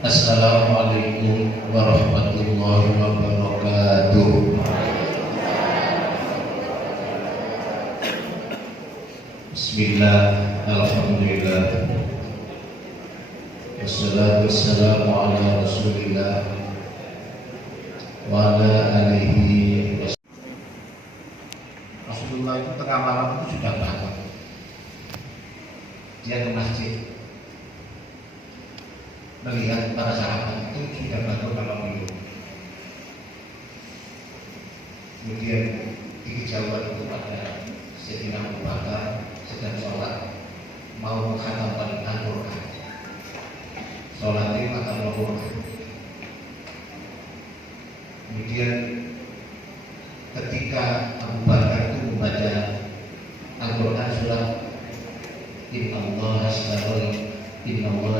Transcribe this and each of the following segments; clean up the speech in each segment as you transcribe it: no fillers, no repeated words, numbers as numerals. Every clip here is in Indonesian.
Assalamualaikum warahmatullahi wabarakatuh. Bismillah, alhamdulillah, wassalatu wassalamu ala rasulillah wa ala alihi. Rasulullah itu tengah malam itu sudah bangun. Dia ke masjid, melihat para sahabat itu sudah bangun malam itu. Kemudian di kejauhan itu ada Sayyidina Abu Bakar sedang sholat, mau menghatamkan Al-Quran. Sholatnya akan Al-Quran. Kemudian ketika Abu Bakar itu membaca Al-Quran surah Inna Allah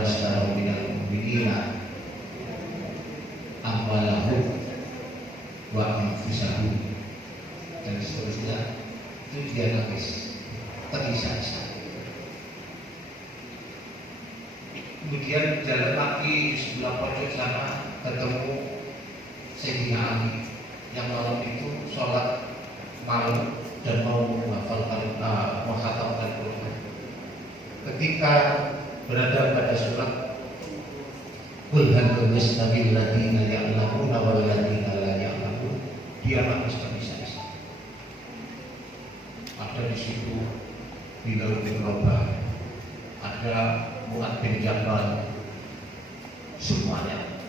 ashtara minal mu'minina amwalahum wa anfusahum dan seterusnya, itu dia nangis terisak-isak. Kemudian jalan lagi di sebelah pojok sana, ketemu Sayyidina Ali yang malam itu sholat malam dan mau menghafalkan Quran. Ketika berada pada surat Qul hal yastawi alladziina ya'lamuuna wal ladziina laa ya'lamuun, dia nangis terisak-isak. Ada di situ Bilal bin Rabah, ada Mu'adz bin Jabal, semuanya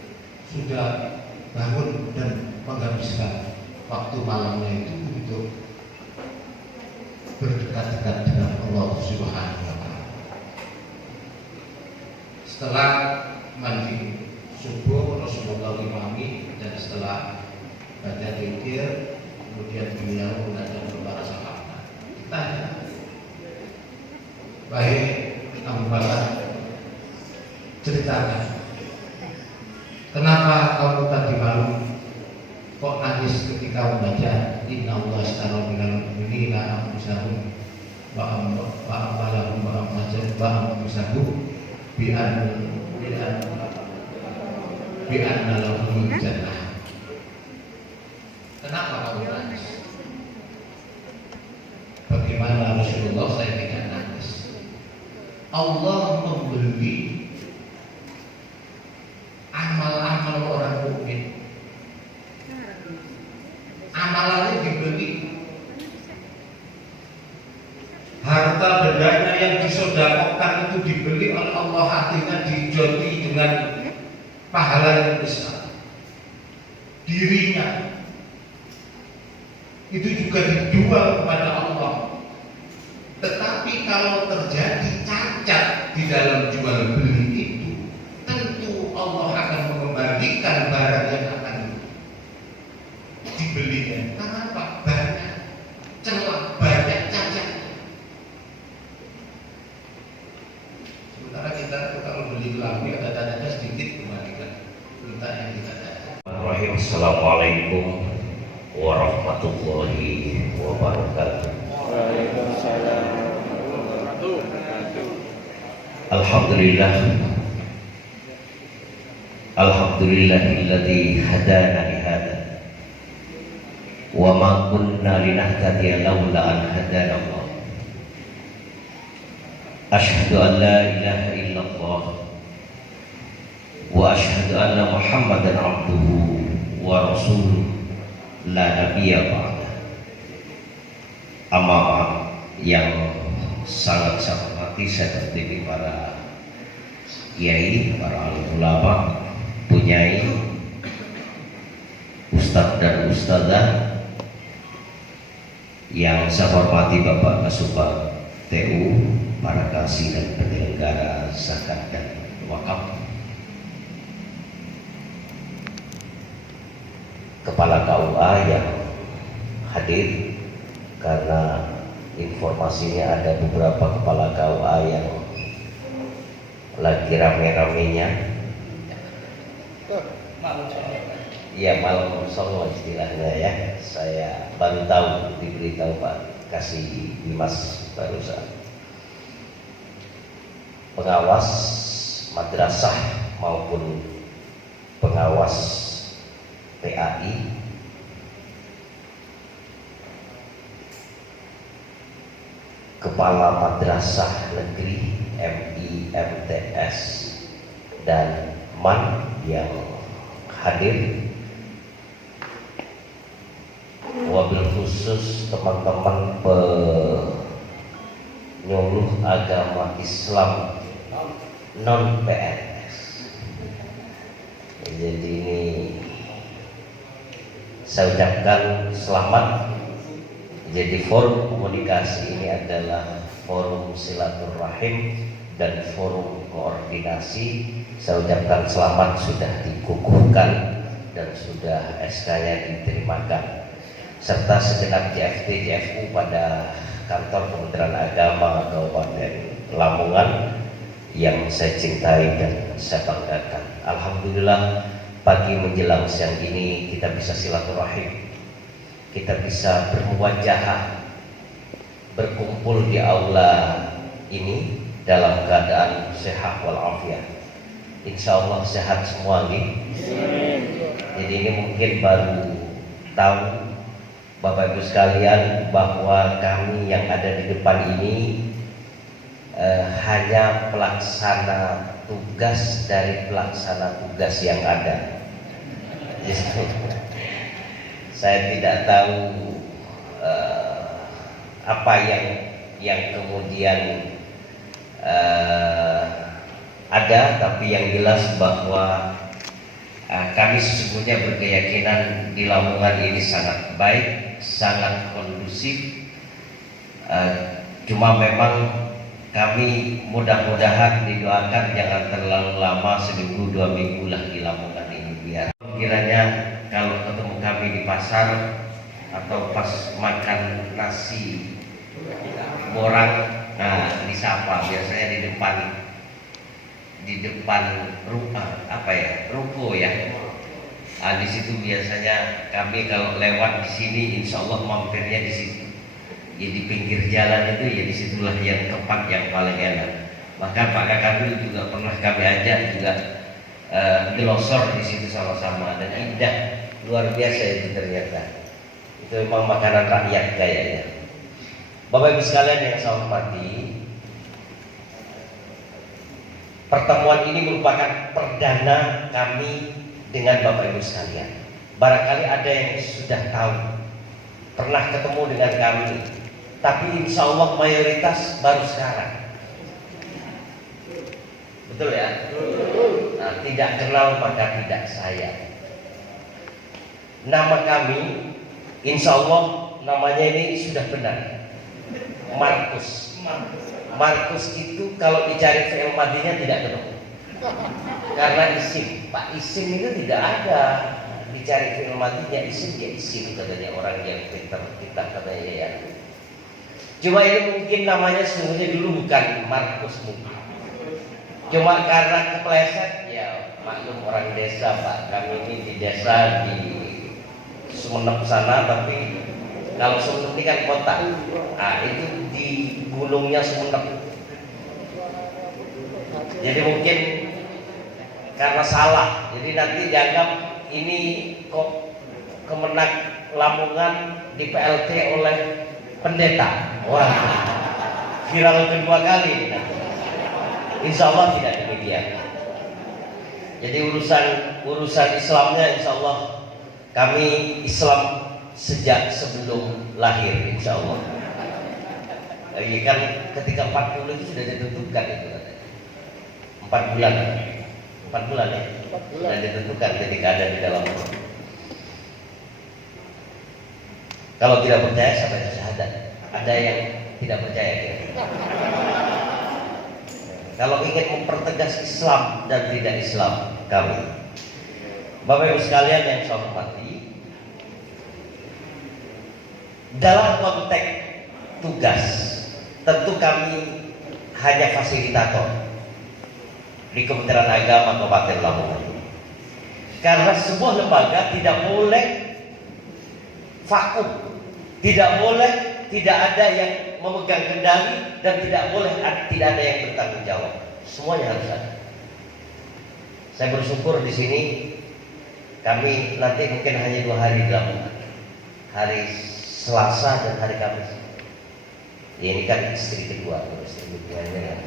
sudah bangun dan menghabiskan waktu malamnya itu untuk berdekat-dekat dengan Allah Subhanahu wa Ta'ala. Setelah mandi subuh, Rasulullah imami, dan setelah baca zikir, kemudian beliau mengajak para sahabat. Ditanya, baik Abu Bakar, ceritakan, kenapa kamu tadi malam kok nangis ketika membaca Inna Allah ashtara minal mu'minina anfusahum wa amwalahum wa anfusahum bi'anna lahumul jannah. Kenapa kamu nangis? Bagaimana Rasulullah? Saya tidak nangis. Allah membeli amal-amal orang mukmin. Amalannya dibeli, harta bendanya yang disedekahkan itu dibeli oleh Allah, artinya dijoti dengan pahala yang besar. Dirinya itu juga dijual kepada Allah. Tetapi kalau terjadi cacat di dalam jual beli itu, tentu Allah akan mengembalikan barang yang akan dibelinya. Kenapa? Banyak celah, banyak cacat. Sementara kita kalau beli kelamin ada tanda sedikit, kembalikan minta yang kita ada. Assalamualaikum warahmatullahi wabarakatuh. Waalaikumsalam warahmatullahi wabarakatuh. Alhamdulillah, alhamdulillahilladzi hadana li hada wa ma kunna linahtadiya laula an hadana Allah. Asyhadu an la ilaha illallah wa asyhadu anna Muhammadan abduhu wa rasuluh la nabiyya ba'da. Amma yang sangat saya hormati, saya terpilih para kiai, para alim ulama, punyai, ustadz dan ustadzah, yang saya hormati Bapak Kasubag TU, para kasih dan penyelenggara zakat dan wakaf, kepala KUA yang hadir, karena informasinya ada beberapa kepala KUA yang lagi rame-ramenya. Ya, malam solo istilahnya ya. Saya baru tahu, diberitahu Pak Kasih Dimas barusan. Pengawas madrasah maupun pengawas PAI, Kepala Madrasah Negeri MIMTS, dan MAN yang hadir, wabil khusus teman-teman penyuluh agama Islam non PNS. Jadi ini saya ucapkan selamat. Jadi forum komunikasi ini adalah forum silaturahim dan forum koordinasi. Saya ucapkan selamat sudah dikukuhkan dan sudah SK-nya diterimakan, serta segenap JFT JFU pada kantor Kementerian Agama Kabupaten Lamongan yang saya cintai dan saya banggakan. Alhamdulillah, pagi menjelang siang ini kita bisa silaturahim, kita bisa bermuwajahah, berkumpul di aula ini dalam keadaan sehat walafiat. Insya Allah sehat semua nih. Jadi ini mungkin baru tahu Bapak Ibu sekalian bahwa kami yang ada di depan ini hanya pelaksana tugas dari pelaksana tugas yang ada. Saya tidak tahu apa yang kemudian ada, tapi yang jelas bahwa kami sesungguhnya berkeyakinan di Lamongan ini sangat baik, sangat kondusif. Cuma memang kami mudah-mudahan didoakan jangan terlalu lama, seminggu 2 minggu lah di Lamongan ini, biar kiranya kalau ketemu kami di pasar atau pas makan nasi borang, nah disapa biasanya di depan ruko ya. Di situ biasanya kami kalau lewat di sini, insya Allah mampirnya di situ. Ya di pinggir jalan itu ya disitulah yang tempat yang paling enak. Bahkan Pak Kakadul juga pernah kami ajak juga gelosor di situ sama-sama, dan indah luar biasa itu ternyata. Itu memang makanan rakyat kayaknya. Bapak Ibu sekalian yang saya hormati, pertemuan ini merupakan perdana kami dengan Bapak Ibu sekalian. Barangkali ada yang sudah tahu, pernah ketemu dengan kami, tapi insya Allah mayoritas baru sekarang. Betul ya? Nah, tidak kenal maka tidak sayang. Nama kami, insya Allah namanya ini sudah benar, Markus. Markus itu kalau dicari fi'il madinya tidak ketemu, karena isim. Pak isim itu tidak ada, dicari fi'il madinya isim, dia isim katanya orang yang pintar kita katanya ya. Cuma ini mungkin namanya sesungguhnya dulu bukan Markus mungkin. Cuma karena kepleset ya, maklum orang desa Pak, kami ini di desa di Sumeneb sana, tapi kalau Sumeneb ini kan kota. Nah, itu di gunungnya Sumeneb. Jadi mungkin karena salah, jadi nanti dianggap ini kok Kemenak Lamongan di PLT oleh pendeta. Wah, viral kedua kali ini. Insya Allah tidak demikian. Jadi urusan Islamnya insya Allah kami Islam sejak sebelum lahir insya Allah. Jadi kan ketika 40 itu sudah ditentukan itu katanya. 4 bulan ya. Sudah ditentukan ketika ada di dalam. Kalau tidak percaya sampai syahadat. Ada yang tidak percaya ya? Kalau ingin mempertegas Islam dan tidak Islam kami, Bapak Ibu sekalian yang saya hormati, dalam konteks tugas tentu kami hanya fasilitator di Kementerian Agama Kabupaten Lamongan, karena sebuah lembaga tidak boleh vakum, tidak ada yang memegang kendali, dan tidak ada yang bertanggung jawab. Semuanya harus ada. Saya bersyukur di sini Kami nanti mungkin hanya 2 hari dalam hari Selasa dan hari Kamis. Ya, ini kan istri kedua, istri keduanya.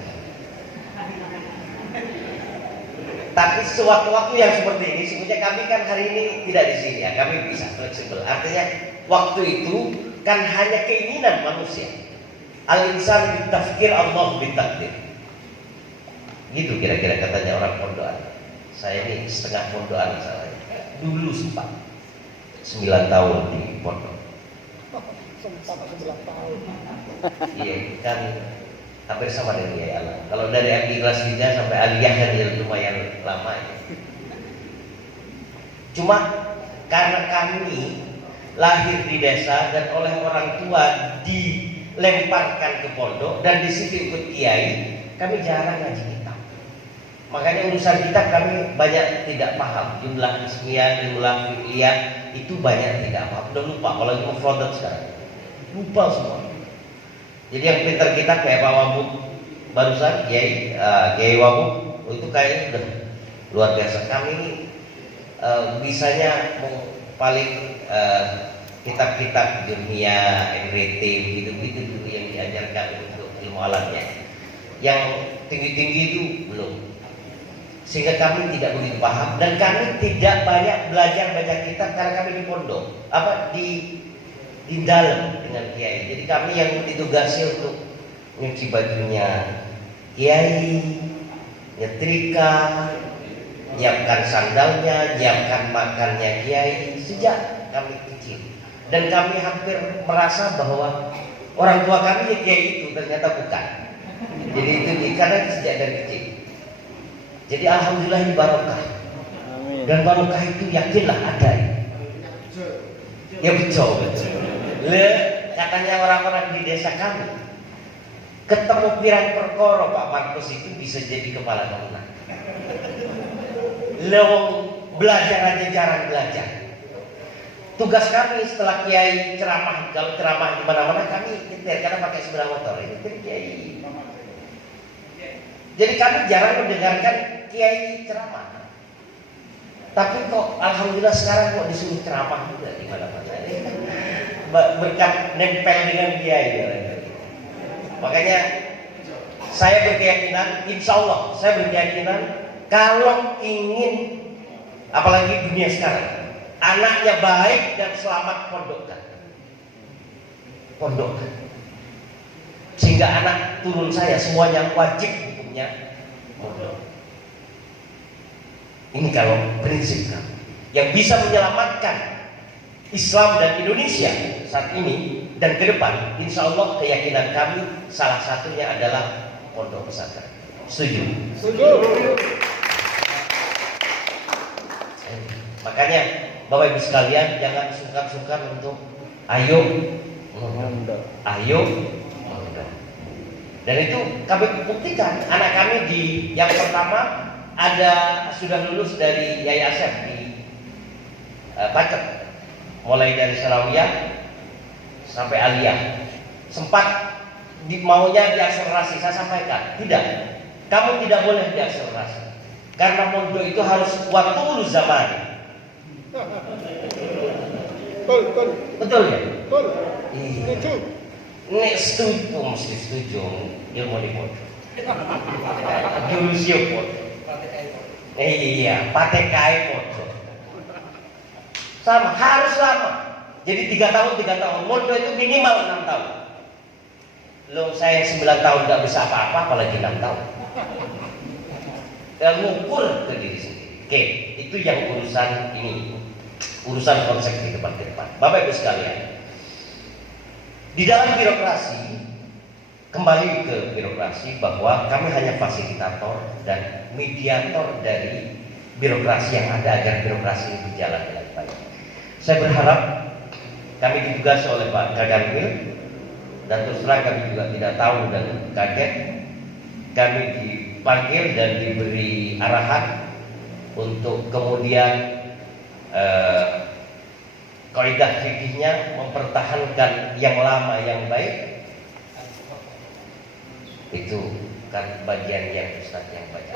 Tapi sewaktu-waktu yang seperti ini, sebenarnya kami kan hari ini tidak di sini ya, kami bisa fleksibel. Artinya waktu itu kan hanya keinginan manusia. Al-insan bitafkir, Allah bitakdir. Gitu kira-kira katanya orang pondokan. Saya ini setengah pondokan misalnya. Dulu sempat 9 tahun di pondok. Sempat 9 tahun. Iya kan hampir sama dengan Kiai Alam. Kalau dari MI kelas 3 sampai aliyah kan ya lumayan lama ya. Cuma karena kami lahir di desa dan oleh orang tua dilemparkan ke pondok dan di situ ikut kiai, kami jarang ngaji kitab. Makanya urusan kitab kami banyak tidak paham. Jumlah ismiyah, jumlah fiqhiyah itu banyak tidak paham. Udah lupa, kalau itu mufradat sekarang. Lupa semua. Jadi yang pintar kitab kayak Pak Wabuk barusan, Kiai Wabuk, itu kayaknya udah luar biasa. Kami ini bisanya paling kitab-kitab dunia, NWT, gitu-gitu dulu yang diajarkan untuk ilmu alamnya. Yang tinggi-tinggi itu belum. Sehingga kami tidak begitu paham dan kami tidak banyak belajar baca kitab karena kami di pondok, di dalam dengan kiai. Jadi kami yang ditugasi untuk nyuci bajunya kiai, nyetrika, nyiapkan sandalnya, nyiapkan makannya kiai sejak kami kecil. Dan kami hampir merasa bahwa orang tua kami ya kiai itu, ternyata bukan. Jadi itu karena sejak dari kecil. Jadi alhamdulillah ini barokah. Amin. Dan barokah itu yakinlah ada. Ya betul. Katanya orang-orang di desa kami, ketemu pirang perkara Pak Markus itu bisa jadi kepala kemenang. Belajar aja jarang belajar. Tugas kami setelah kiai ceramah, kalau ceramah di mana-mana kami nyetir karena pakai sepeda motor. Ini kiai. Jadi kami jarang mendengarkan kiai ceramah. Tapi kok alhamdulillah sekarang kok disuruh ceramah juga di mana-mana. Berkat nempel dengan kiai. Makanya saya berkeyakinan, insya Allah saya berkeyakinan kalau ingin, apalagi dunia sekarang, anaknya baik dan selamat pondokkan. Sehingga anak turun saya semuanya wajib hukumnya pondok. Ini kalau prinsip kami yang bisa menyelamatkan Islam dan Indonesia saat ini dan ke depan, insya Allah keyakinan kami salah satunya adalah pondok pesantren. Setuju? Setuju. Makanya Bapak Ibu sekalian jangan sungkan-sungkan untuk ayo mondok. Dan itu kami buktikan. Anak kami di yang pertama sudah lulus dari Yai Asep di Pacet, mulai dari Sarawiyah sampai Aliyah. Sempat maunya diakselerasi, saya sampaikan tidak. Kamu tidak boleh diakselerasi karena mondok itu harus waktu zaman. Betul ya? Betul. Iya. Nek setuju, mesti setuju ilmu di pondok. Jurusnya pondok. Iya, patekai pondok. Sama, harus lama. Jadi 3 tahun. Mondok itu minimal 6 tahun. Loh, saya 9 tahun nggak bisa apa-apa, apalagi 6 tahun. Dan ngukur ke diri sendiri. Oke, itu yang urusan ini. Urusan konsep di depan. Bapak Ibu sekalian, di dalam birokrasi, kembali ke birokrasi, bahwa kami hanya fasilitator dan mediator dari birokrasi yang ada agar birokrasi ini berjalan dengan baik. Saya berharap kami ditugasi oleh Pak Kaganwil, dan terus terang kami juga tidak tahu dan kaget. Kami dipanggil dan diberi arahan untuk kemudian kaidah fikihnya mempertahankan yang lama yang baik. Itu kan bagian yang Ustaz yang baca.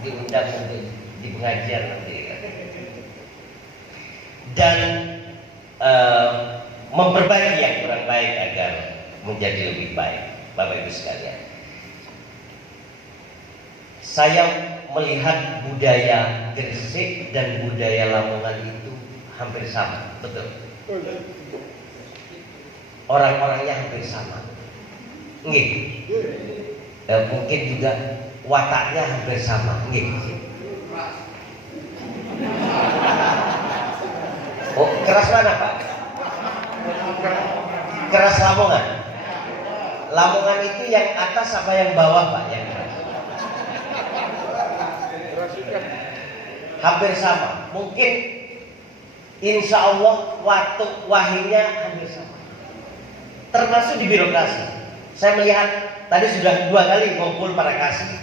Diundang untuk di pengajian nanti. dan memperbaiki yang kurang baik agar menjadi lebih baik. Bapak Ibu sekalian, saya melihat budaya Gresik dan budaya Lamongan itu hampir sama, betul? Orang-orangnya hampir sama. Nggih. Mungkin juga wataknya hampir sama. Nggih. Oh, keras mana, Pak? Keras Lamongan. Lamongan itu yang atas apa yang bawah, Pak? Yang keras. Hampir sama. Mungkin insya Allah waktu wahirnya hampir sama. Termasuk di birokrasi. Saya melihat tadi sudah 2 kali ngumpul para kasih,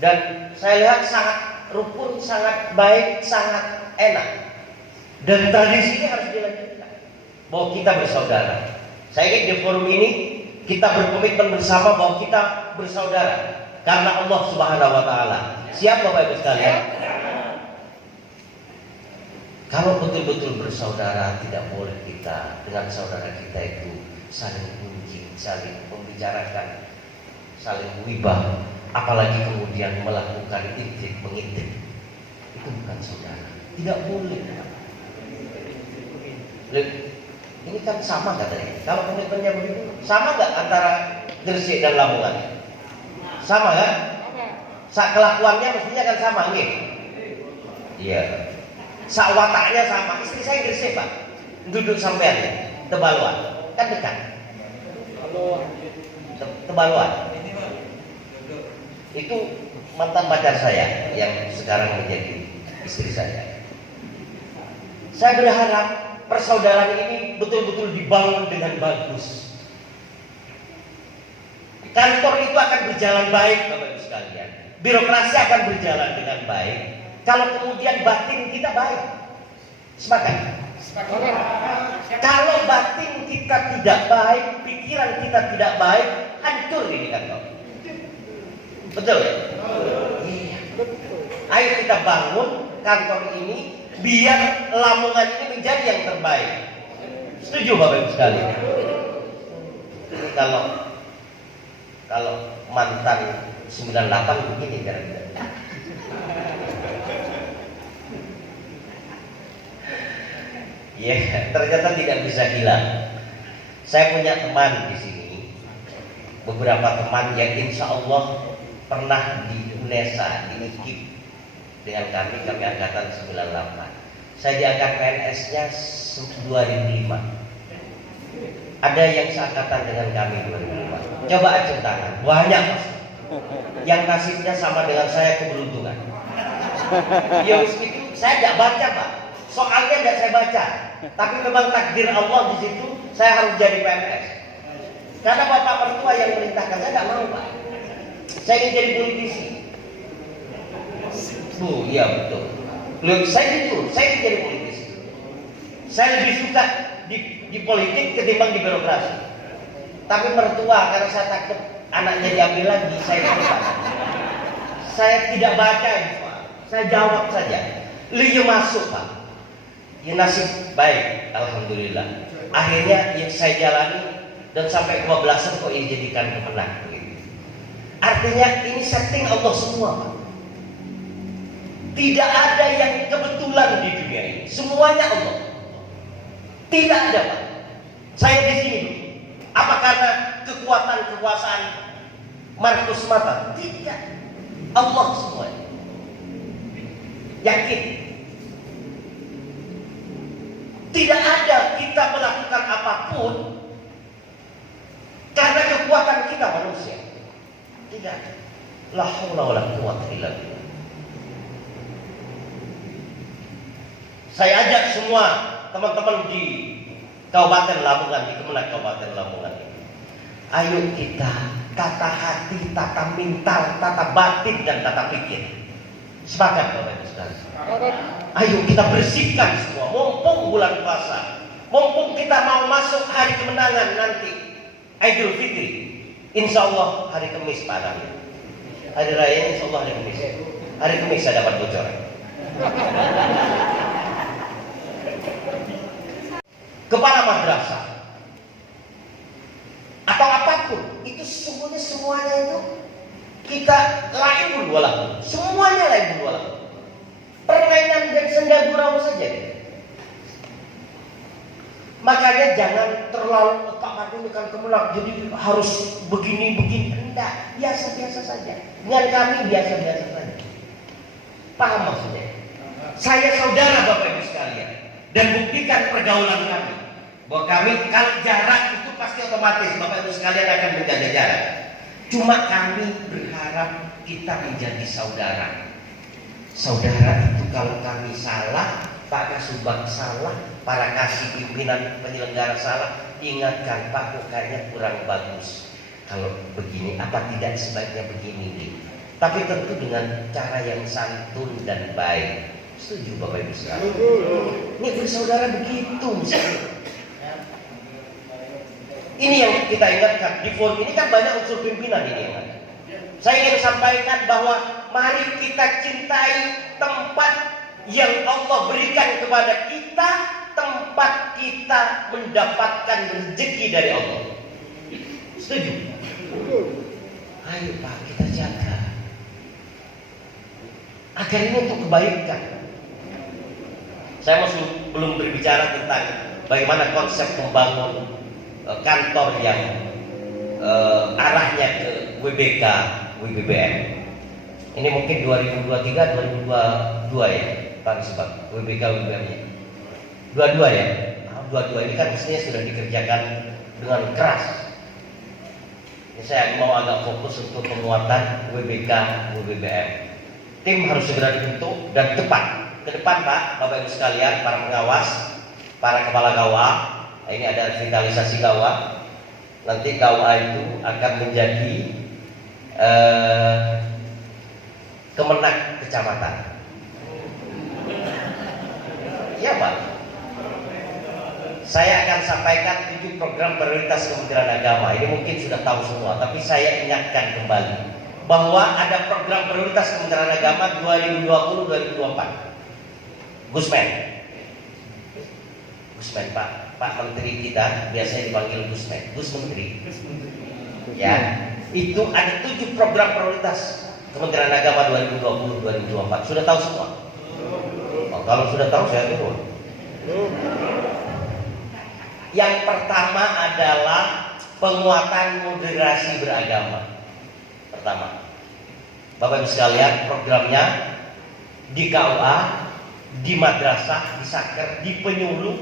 dan saya lihat sangat rukun, sangat baik, sangat enak. Dan tradisinya harus dilanjutkan bahwa kita bersaudara. Saya ingin di forum ini kita berkomitmen bersama bahwa kita bersaudara karena Allah Subhanahu wa taala. Siap Bapak Ibu sekalian? Kalau betul-betul bersaudara, tidak boleh kita dengan saudara kita itu saling gunjing, saling membicarakan, saling wibah, apalagi kemudian melakukan intip mengintip. Itu bukan saudara. Tidak boleh. Ini kan sama katanya. Kalau komitmennya begitu, sama nggak antara Gresik dan Lamongan? Sama kan? Sak kelakuannya mestinya kan sama, nih. Iya. Sak wataknya sama. Istri saya Gresik, Pak. Duduk sampean, Tebaluan. Kan dekat. Tebaluan. Itu mantan pacar saya yang sekarang menjadi istri saya. Saya berharap persaudaraan ini betul-betul dibangun dengan bagus. Kantor itu akan berjalan baik, Bapak Ibu sekalian. Birokrasi akan berjalan dengan baik kalau kemudian batin kita baik. Sepakat? Kalau batin kita tidak baik, pikiran kita tidak baik, hancur ini kantor. Betul ya? Iya. Ayo kita bangun kantor ini biar Lamongan ini menjadi yang terbaik. Setuju Bapak Ibu sekalian? Kalau mantan 98 begini kira-kira. Ya, ternyata tidak bisa hilang. Saya punya teman di sini, beberapa teman yang insya Allah pernah di UNESA, di UNIKIP dengan kami angkatan 98. Saya diangkat PNS-nya 2005. Ada yang seangkatan dengan kami 2005. Coba acung tangan, banyak pasti. Yang nasibnya sama dengan saya keberuntungan. Ya itu saya tidak baca Pak. Soalnya tidak saya baca. Tapi memang takdir Allah di situ saya harus jadi PNS. Karena bapak mertua yang merintahkan, saya tidak mau Pak. Saya ingin jadi politisi. Iya betul. Saya jujur, saya ingin jadi politisi. Saya lebih suka di politik ketimbang di birokrasi. Tapi mertua karena saya takut anaknya diambil lagi, saya tidak. Saya tidak baca itu Pak. Saya jawab saja. Liu masuk Pak. Ya nasib baik, alhamdulillah. Akhirnya ya saya jalani dan sampai 15-an kok ini jadikan pemenang. Artinya ini setting Allah semua Pak. Tidak ada yang kebetulan di dunia ini. Semuanya Allah. Tidak ada Pak. Saya di sini. Apa karena kekuatan kekuasaan Markus mata? Tidak. Allah semuanya. Yakin. Tidak ada kita melakukan apapun karena kekuatan kita manusia. Tidak. La haula wala quwwata illa billah. Saya ajak semua teman-teman di Kabupaten Lamongan, di Kemenak Kabupaten Lamongan ini. Ayo kita tata hati, tata mental, tata batin dan tata pikir. Sepakat Bapak Ibu sekalian? Ayo kita bersihkan semua. Mumpung bulan puasa, mumpung kita mau masuk hari kemenangan nanti, Idul Fitri. Insya Allah hari Kamis Pak Nabi. Hari Raya Insya Allah hari Kamis. Hari Kamis saya dapat bocoran. kepala madrasah, atau apapun, itu semuanya itu kita laibul walah, semuanya laibul walah. Permainan dan senda gurau saja. Makanya jangan terlalu Pak Martin kan kemenang, jadi harus begini. Enggak, biasa-biasa saja. Dengan kami biasa-biasa saja. Paham maksudnya? Saya saudara Bapak Ibu sekalian, dan buktikan pergaulan kami bahwa kami kalau jarak itu pasti otomatis Bapak Ibu sekalian akan menjaga jarak. Cuma kami berharap kita menjadi saudara. Saudara itu kalau kami salah, Pak Kasubag salah, para kasih pimpinan penyelenggara salah, ingatkan Pak, kok kayaknya kurang bagus. Kalau begini, apa tidak sebaiknya begini nih? Tapi tentu dengan cara yang santun dan baik. Setuju Bapak Ibu sekalian? Ini bersaudara begitu misalnya. Ini yang kita ingatkan. Di forum ini kan banyak unsur pimpinan ini yang ada. Saya ingin sampaikan bahwa mari kita cintai tempat yang Allah berikan kepada kita, tempat kita mendapatkan rezeki dari Allah. Setuju? Ayo Pak, kita jaga agar ini untuk kebaikan. Saya masih belum berbicara tentang bagaimana konsep membangun kantor yang arahnya ke WBK, WBBM. Ini mungkin 2023, 2022 ya Pak Kasubag, WBK, WBBM nya. Dua-dua ya. Dua-dua ini kan mestinya sudah dikerjakan dengan keras. Ini saya mau agak fokus untuk penguatan WBK, WBBM. Tim harus segera dibentuk dan tepat. Ke depan Pak, Bapak Ibu sekalian, para pengawas, para kepala GAWA. Ini ada revitalisasi GAWA. Nanti GAWA itu akan menjadi kemenang kecamatan. Iya Pak. Saya akan sampaikan 7 program prioritas Kementerian Agama. Ini mungkin sudah tahu semua, tapi saya ingatkan kembali bahwa ada program prioritas Kementerian Agama 2020-2024. Gusmen Pak Menteri kita biasanya dipanggil Gus Menteri. Ya, itu ada 7 program prioritas Kementerian Agama 2020-2024. Sudah tahu semua? Oh, kalau sudah tahu saya turun. Yang pertama adalah penguatan moderasi beragama. Pertama, Bapak Ibu sekalian, programnya di KUA, di madrasah, di saker, di penyuluh,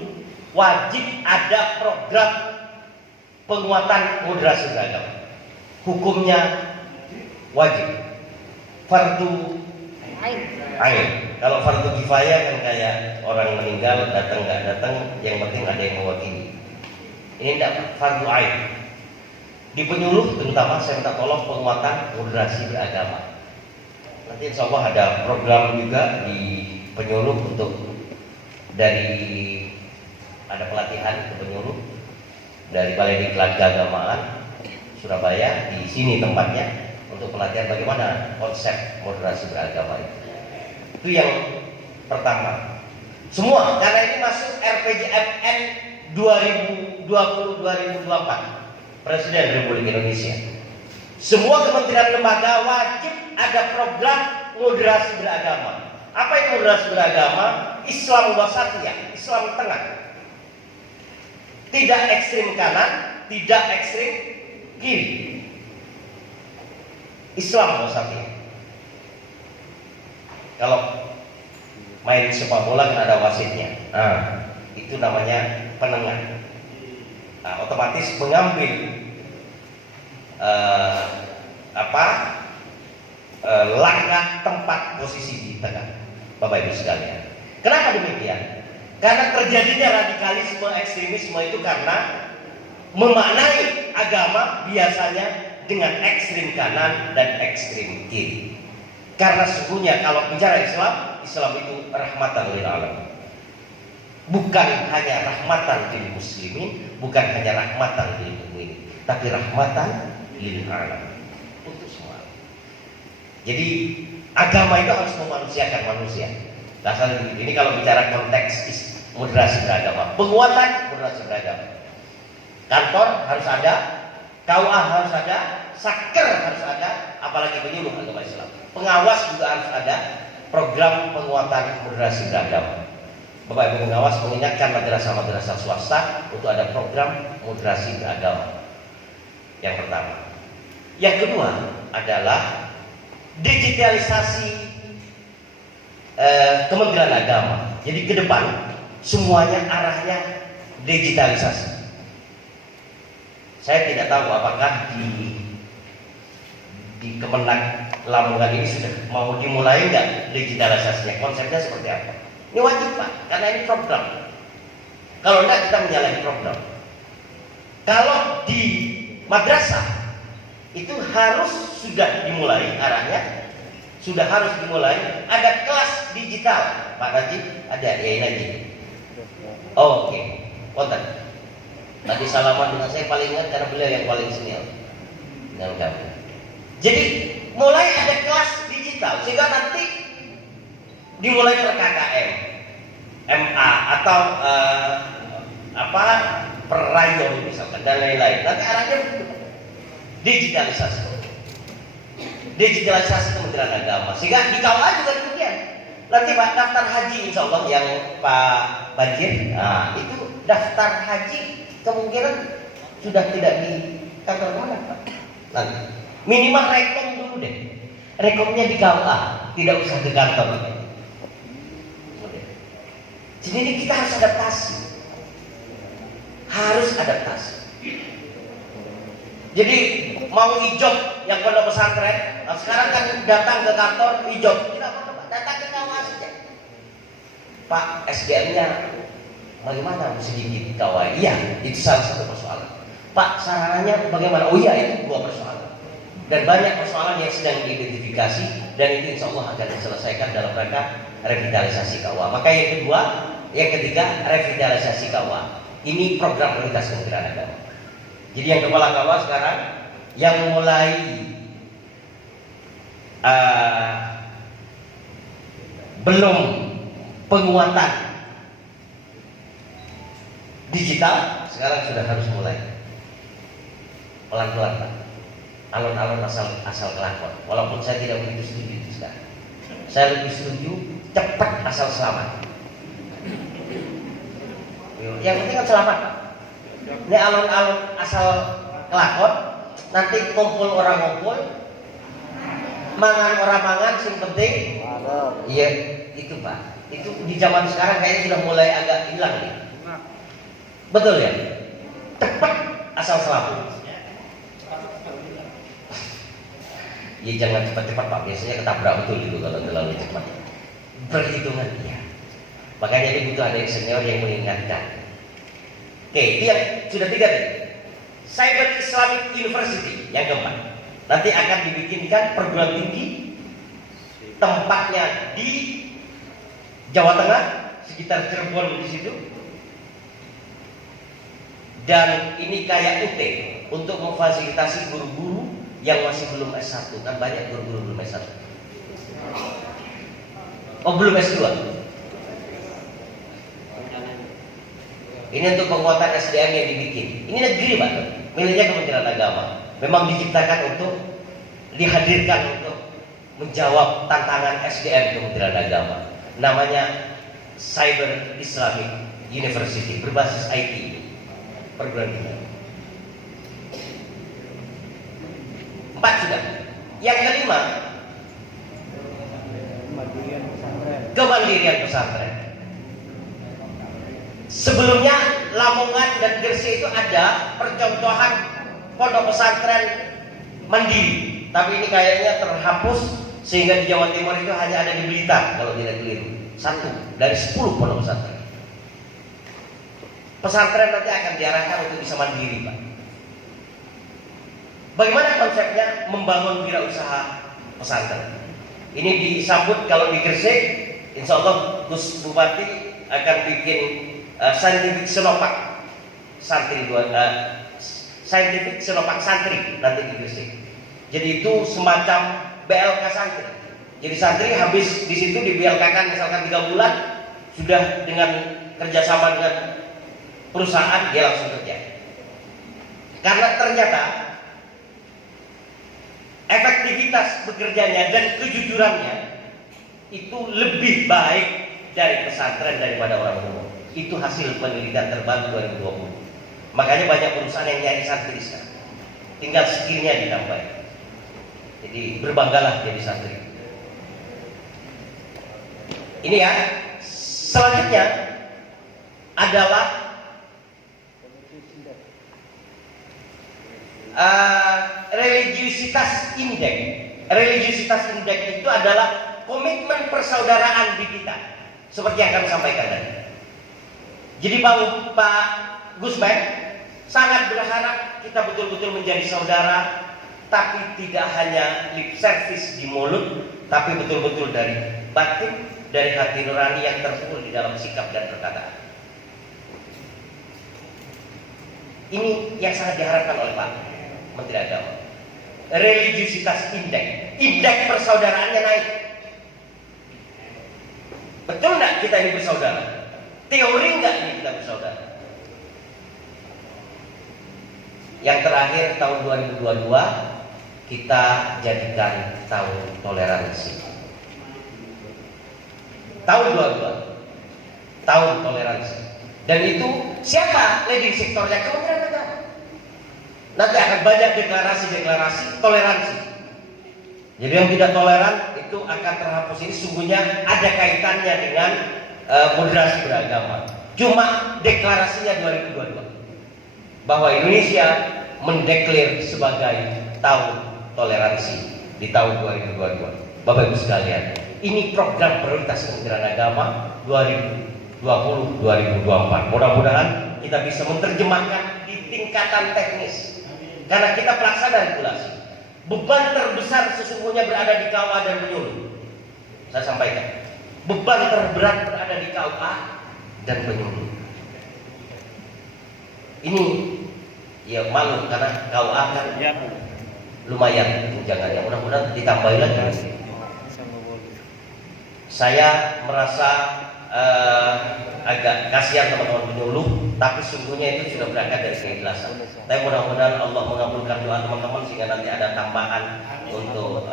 wajib ada program penguatan moderasi beragama. Hukumnya wajib. Fardu ain. Kalau fardu kifayah kan kayak orang meninggal datang nggak datang, yang penting ada yang mewakili. Ini tidak fardu ain. Di penyuluh terutama saya minta tolong penguatan moderasi beragama. Nanti insya Allah ada program juga di penyuluh untuk ada pelatihan ke penyuluh dari Balai Diklat Keagamaan Surabaya, di sini tempatnya untuk pelatihan bagaimana konsep moderasi beragama itu. Itu yang pertama. Semua karena ini masuk RPJMN 2020-2024 Presiden Republik Indonesia. Semua kementerian lembaga wajib ada program moderasi beragama. Apa itu moderasi beragama? Islam wasatiyah, Islam tengah. Tidak ekstrim kanan, tidak ekstrim kiri. Islam wasatiyah. Kalau main sepak bola kan ada wasitnya. Itu namanya penengah. Otomatis mengambil langkah tempat posisi di tengah, Bapak Ibu sekalian. Kenapa demikian? Karena terjadinya radikalisme, ekstremisme itu karena memaknai agama biasanya dengan ekstrim kanan dan ekstrim kiri. Karena sesungguhnya kalau bicara Islam, Islam itu rahmatan lil alamin. Bukan hanya rahmatan lil muslimin, bukan hanya rahmatan lil mukminin, tapi rahmatan lil alamin, untuk semua. Jadi agama itu harus memanusiakan manusia. Dasarnya begitu. Ini kalau bicara konteks moderasi beragama, penguatan moderasi beragama. Kantor harus ada, KUA harus ada, saker harus ada, apalagi penyuluh agama Islam. Pengawas juga harus ada, program penguatan moderasi beragama. Bapak Ibu pengawas mengingatkan madrasah-madrasah swasta untuk ada program moderasi beragama. Yang pertama. Yang kedua adalah digitalisasi Kementerian Agama. Jadi ke depan semuanya arahnya digitalisasi. Saya tidak tahu apakah di Kemenak Lamongan ini sudah mau dimulai nggak digitalisasinya, konsepnya seperti apa? Ini wajib Pak, karena ini program. Kalau enggak kita menyalahi program. Kalau di madrasah itu harus sudah dimulai arahnya, sudah harus dimulai ada kelas digital. Pak Najib ada ya Najib. Oke, konten. Tadi salaman dengan saya paling ingat karena beliau yang paling senior dengan kami. Jadi mulai ada kelas digital sehingga nanti dimulai per KKM, MA atau per rayon misalkan dan lain-lain. Nanti arahnya digitalisasi. Digitalisasi Kementerian Agama. Sehingga di KUA juga demikian. Nanti Pak daftar haji insya Allah yang Pak Banjir, nah, itu daftar haji kemungkinan sudah tidak di kantor mana Pak. Nanti minimal rekom dulu deh. Rekomnya di KUA, tidak usah ke kantor. Jadi ini kita harus adaptasi. Harus adaptasi. Jadi mau ijob yang pondok pesantren, nah sekarang kan datang ke kantor ijob, tidak apa-apa Pak, datang ke KUA saja. Pak SDM-nya bagaimana sedikit KUA? Iya, itu salah satu persoalan. Pak sarannya bagaimana? Oh iya, itu dua persoalan. Dan banyak persoalan yang sedang diidentifikasi dan itu insya Allah akan diselesaikan dalam rangka revitalisasi KUA. Maka yang kedua, yang ketiga revitalisasi KUA. Ini program prioritas Kementerian Agama. Jadi yang kepala KUA sekarang yang mulai belum penguatan digital sekarang sudah harus mulai pelan-pelan Pak. Alon-alon asal kelakon. Walaupun saya tidak begitu setuju itu sekarang. Saya lebih setuju cepat asal selamat. Yang penting kan selamat Pak. Ini alon-alon asal kelakon, nanti kumpul orang ngumpul, mangan orang mangan, sing penting. Iya, itu Pak. Itu di zaman sekarang kayaknya sudah mulai agak hilang nih. Betul ya? Cepat asal selamat. Ya jangan cepat-cepat Pak, biasanya ketabrak betul itu kalau terlalu cepat. Perhitungan ya. Makanya ini butuh ada yang senior yang mengingatkan. Oke, itu yang sudah tiga tadi. Cyber Islamic University yang keempat. Nanti akan dibikinkan perguruan tinggi, tempatnya di Jawa Tengah, sekitar Cirebon di situ. Dan ini kayak UT untuk memfasilitasi guru-guru yang masih belum S1, kan banyak guru-guru belum S1. Oh belum S2. Ini untuk penguatan SDM yang dibikin. Ini negeri Pak, miliknya Kementerian Agama. Memang diciptakan untuk dihadirkan untuk menjawab tantangan SDM Kementerian Agama. Namanya Cyber Islamic University berbasis IT. Perguruan tinggi. 4 sudah. Yang kelima, kemandirian pesantren. Sebelumnya Lamongan dan Gresik itu ada percontohan pondok pesantren mandiri, tapi ini kayaknya terhapus sehingga di Jawa Timur itu hanya ada di Blitar kalau tidak keliru. 1 dari 10 pondok pesantren. Pesantren nanti akan diarahkan untuk bisa mandiri Pak. Bagaimana konsepnya membangun wirausaha pesantren? Ini disambut kalau di Gresik, insya Allah Gus Bupati akan bikin scientific senopak santri scientific senopak santri nanti di Gresik. Jadi itu semacam BLK santri. Jadi santri habis di situ di BLK kan misalkan 3 bulan sudah dengan kerjasama dengan perusahaan, dia langsung kerja. Karena ternyata efektivitas bekerjanya dan kejujurannya itu lebih baik dari pesantren daripada orang umum. Itu hasil penelitian terbaru 2020. Makanya banyak perusahaan yang nyari santri sekarang. Tinggal skillnya ditambah. Jadi berbanggalah jadi santri. Ini ya. Selanjutnya adalah religiusitas indeks. Religiusitas indeks itu adalah komitmen persaudaraan di kita, seperti yang kami sampaikan tadi. Jadi Pak Gusman sangat berharap kita betul-betul menjadi saudara, tapi tidak hanya lip service di mulut, tapi betul-betul dari batin, dari hati nurani yang terpuruk di dalam sikap dan perkataan. Ini yang sangat diharapkan oleh Pak Menteri Agama. Religiusitas indeks persaudaraannya naik. Betul nggak kita ini bersaudara? Teori nggak ini kita bersaudara? Yang terakhir tahun 2022 kita jadikan tahun toleransi. Tahun 22 tahun toleransi. Dan itu siapa leading sektornya? Kementerian Agama. Nanti akan banyak deklarasi toleransi. Jadi yang tidak toleran itu akan terhapus. Ini sungguhnya ada kaitannya dengan moderasi beragama. Cuma deklarasinya 2022 bahwa Indonesia mendeklar sebagai tahun toleransi di tahun 2022. Bapak Ibu sekalian, ini program prioritas Kementerian Agama 2020-2024. Mudah-mudahan kita bisa menerjemahkan di tingkatan teknis. Karena kita pelaksana regulasi. Beban terbesar sesungguhnya berada di KUA dan penyuluh. Saya sampaikan. Beban terberat berada di KUA dan penyuluh. Ini ya malu karena KUA kan lumayan tunjangannya. Mudah-mudahan ditambahin lagi. Saya merasa agak kasihan teman-teman penyuluh, tapi sungguhnya itu sudah berangkat dari keikhlasan. Tapi mudah-mudahan Allah mengabulkan doa teman-teman sehingga nanti ada tambahan untuk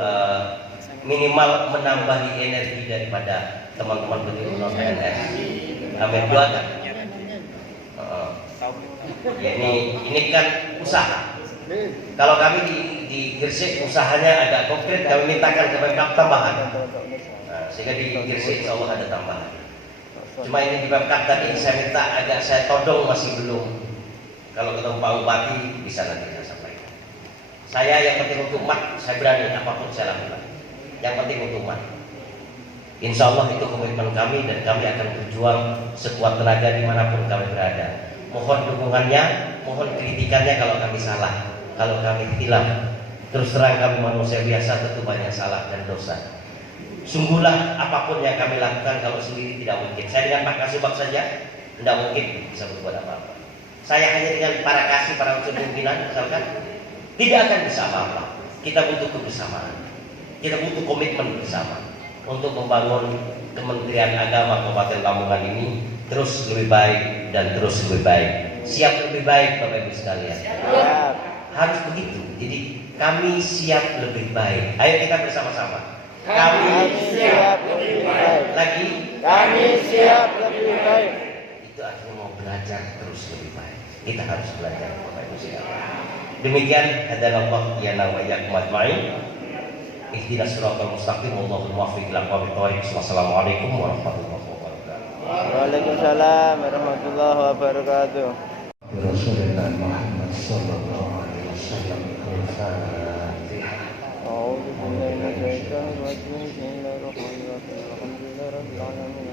minimal menambahi energi daripada teman-teman penyuluh non PNS. Amin, doakan. Ya, ini kan usaha. Kalau kami di Gresik usahanya agak konkret, kami mintakan ke Pemkab tambahan. Sehingga di Gresik insya Allah ada tambahan. Cuma ini di Pemkab tadi saya minta agak saya todong masih belum. Kalau ketemu Pak Bupati bisa nanti saya sampaikan. Saya yang penting untuk umat, saya berani apapun saya lakukan. Yang penting untuk umat. Insya Allah itu komitmen kami dan kami akan berjuang sekuat tenaga dimanapun kami berada. Mohon dukungannya, mohon kritikannya kalau kami salah, kalau kami hilaf. Terus terang kami manusia biasa tentu banyak salah dan dosa. Sungguhlah apapun yang kami lakukan kalau sendiri tidak mungkin. Saya dengan Pak Kasubag saja tidak mungkin bisa berbuat apa-apa. Saya hanya dengan para kasih, para unsur pimpinan misalkan tidak akan bisa apa-apa. Kita butuh kebersamaan. Kita butuh komitmen bersama untuk membangun Kementerian Agama Kabupaten Lamongan ini terus lebih baik dan terus lebih baik. Siap lebih baik Bapak Ibu sekalian. Harus begitu. Jadi kami siap lebih baik. Ayo kita bersama-sama. Kami siap lebih baik. Lagi. Kami siap lebih baik. Itu artinya mau belajar terus lebih baik. Kita harus belajar Bapak Ibu sekalian. Demikian hadanallah ya wa iyyakum ajmain. Ihdinas siratal mustaqim wallahul muwaffiq ila aqwamit thoriq. Wassalamualaikum warahmatullahi wabarakatuh. Waalaikumsalam warahmatullahi wabarakatuh. Rasulullah Muhammad sallallahu alaihi wasallam. A'udzu billahi minasyaitonir rajim. Bismillahirrahmanirrahim. Alhamdulillahirabbil alamin.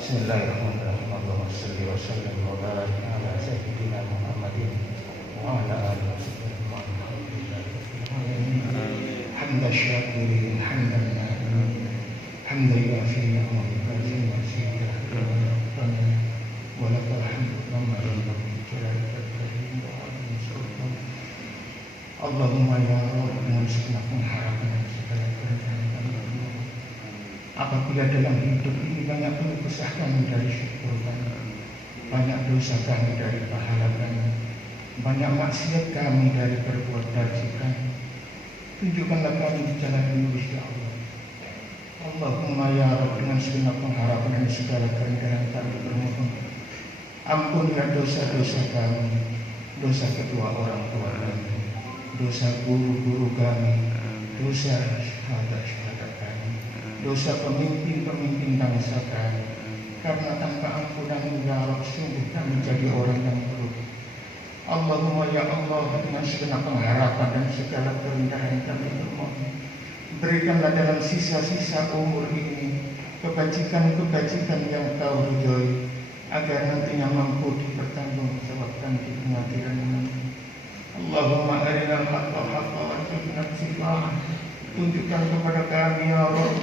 Bismillahirrahmanirrahim. Allahumma shalli wa sallim wa barik ala sayyidina Muhammadin wa ala alihi wa sahbihi. Hamdan syakirin, hamdan na'imin, hamdan yafi'in wa yukafi masyidah wa lakal hamdu kama yanbaghi li jalali wajhika wa 'azimi sultanik. Allahumma ya Rabb, narzuqna min haramin segala keadaan. apabila dalam hidup ini banyak keluh kesah kami dari syukur kami, banyak dosa kami dari pahala kami, banyak maksiat kami dari berbuat darji kami. Tunjukkanlah kami di jalan lurus ya Allah. Allahumma ya Rabb, dengan segenap pengharapan dan segala kerendahan kami bermohon, ampunilah dosa-dosa kami, dosa kedua orang tua kami, dosa guru-guru kami, dosa syahadat-syahadat kami, dosa pemimpin-pemimpin bangsa kami. Karena tanpa ampunan ya Rabb, sungguh kami jadi orang yang buruk. Allahumma ya Allah, dengan segenap pengharapan dan segala kerendahan kami bermohon, berikanlah dalam sisa-sisa umur ini kebajikan-kebajikan yang Kau ridhoi, agar nantinya mampu dipertanggungjawabkan di pengadilan nanti. Allahumma arinal haqqa haqqa warzuqna ittiba'ah. Tunjukkan kepada kami ya Rabb,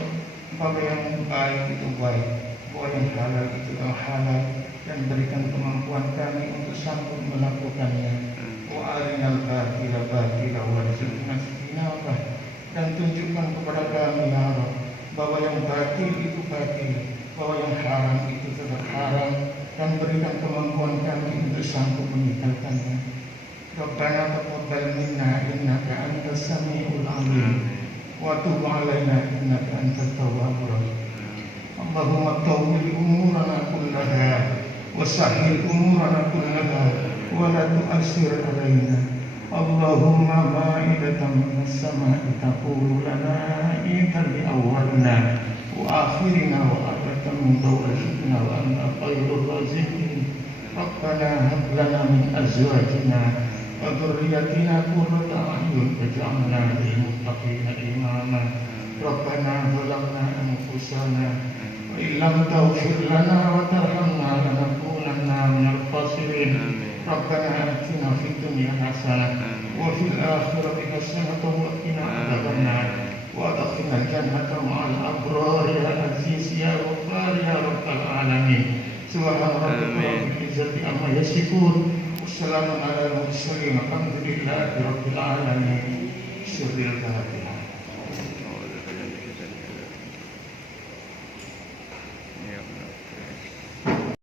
bahwa yang baik itu baik, bahwa yang halal itu halal, dan berikan kemampuan kami untuk sanggup melakukannya. Wa arinal batila batila warzuqna ijtinabah. Dan tunjukkan kepada kami ya Rabb, bahwa yang batil itu batil, bahwa yang haram itu tetap haram, dan berikan kemampuan kami untuk sanggup meninggalkannya. Rabbana taqabbal minna innaka antas samiul alim wa tub alaina innaka antat tawwabur rahim. Allahumma tawwil umurana kullaha wa sahhil umurana kullaha wa la tu'assir alaina. Allahumma ma'idatan minas sama'i taqulu lana idan li awwalina wa akhirina wa abatan min tawrasikina wa anta khairur raziqin. Rabbana hab lana min azwajina wa dhurriyyatina qurrata a'yun waj'alna lil muttaqina imama. Rabbana zalamna anfusana wa illam taghfir lana wa tarhamna lanakunanna minal khasirin. Rabbana atina fid dunya hasanah wa fil akhirati hasanah wa qina adzabannar wa adkhilna jannata ma'al abrar ya aziz ya ghaffar ya rabbal alamin. Subhana rabbika rabbil izzati amma yasifun, wassalamun alal mursalin, walhamdulillahi rabbil alamin. Sirril Fatiha.